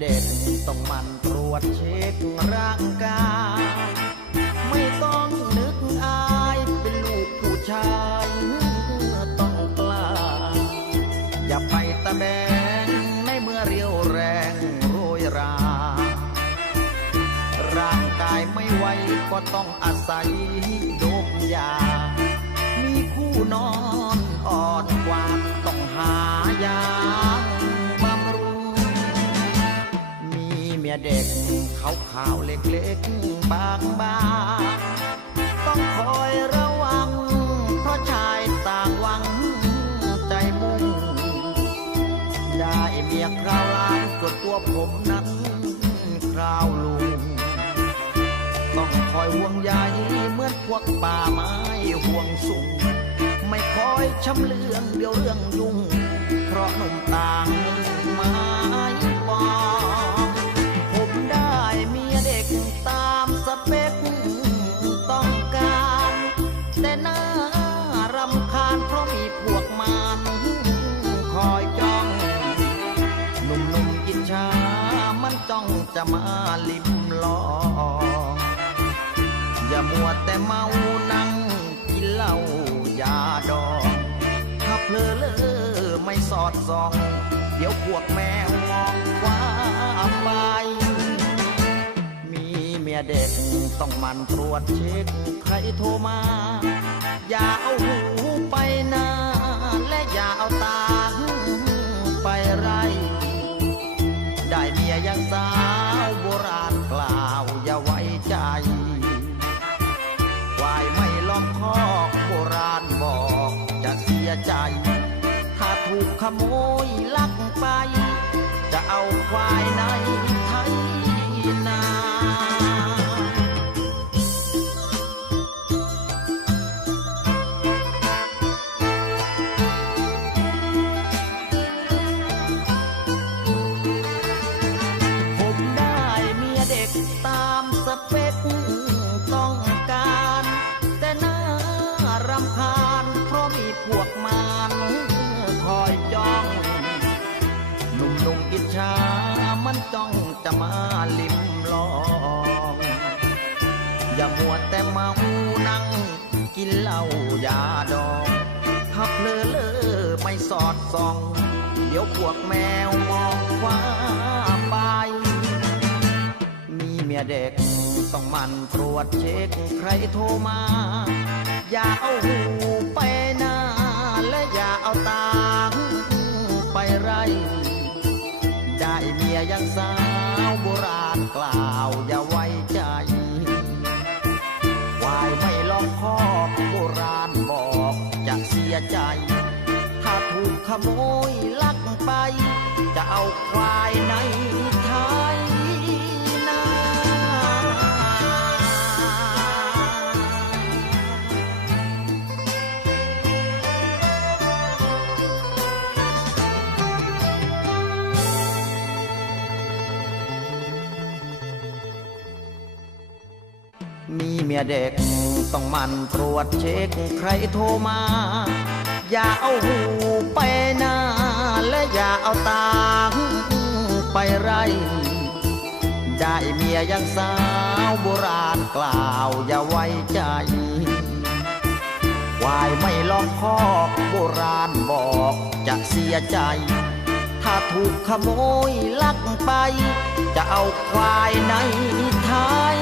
เด็กต้องหมั่นตรวจเช็คร่างกายไม่ต้องนึกอายเป็นลูกผู้ชายต้องกล้าอย่าไปตะแบงในเมื่อเรียวแรงโรยราร่างกายไม่ไหวก็ต้องอาศัยโดบยามีคู่นอนอ่อนกว่าต้องหายาบำรุงมีเมียเด็กขาวๆเล็กๆบางๆต้องคอยระวังเพราะชายต่างหวังใจมุ่งได้เมียคราวหล้านส่วนตัวผมนั้นคราวลุงต้องคอยห่วงใยเหมือนพวกป่าไม้ห่วงสูงไม่คอยช้ำเลืองเดี๋ยวเรื่องยุ่งเพราะหนุ่มต่างไม้ปองผมได้เมียเด็กตามสเปคต้องการแต่น่ารำคาญเพราะมีพวกมันคอยจ้องหนุ่มๆอิจฉามันจ้องจะมาลิ้มลองอย่ามัวแต่เมานั่งกินเหล้ายาดองถ้าเพลอเลอไม่สอดส่องเดี๋ยวพวกแมวมองว่าไปมีเมียเด็กต้องหมั่นตรวจเช็คใครโทรมาอย่าเอาหูไปหน้าและอย่าเอาตาไปไรได้เมียยังสาวโบราณกล่าวอย่าไว้ใจควายไม่ล้อมคอกโบราณบอกจะเสียใจถ้าถูกขโมยลักไปจะเอาควายในไทยนาผมได้เมียเด็กตามสเปคต้องการแต่น่ารำคาญเพราะมีพวกมันคอยจ้องหนุ่มๆอิจฉามันจ้องจะมาลิ้มลองอย่ามัวแต่เมานั่งกินเหล้ายาดองถ้าเพลอเลอไม่สอดส่องเดี๋ยวพวกแมวมองว่าไปมีเมียเด็กต้องหมั่นตรวจเช็คใครโทรมาอย่าเอาหูไปหน้าและอย่าเอาตาไปไรได้เมียยังสาวโบราณกล่าวอย่าไว้ใจควายไม่ล้อมคอกโบราณบอกจะเสียใจถ้าถูกขโมยลักไปจะเอาควายในไทยนามีเมียเด็กต้องหมั่นตรวจเช็คใครโทรมาอย่าเอาหูไปหน้าและอย่าเอาตาไปไรได้เมียยังสาวโบราณกล่าวอย่าไว้ใจควายไม่ล้อมคอกโบราณบอกจะเสียใจถ้าถูกขโมยลักไปจะเอาควายในไทย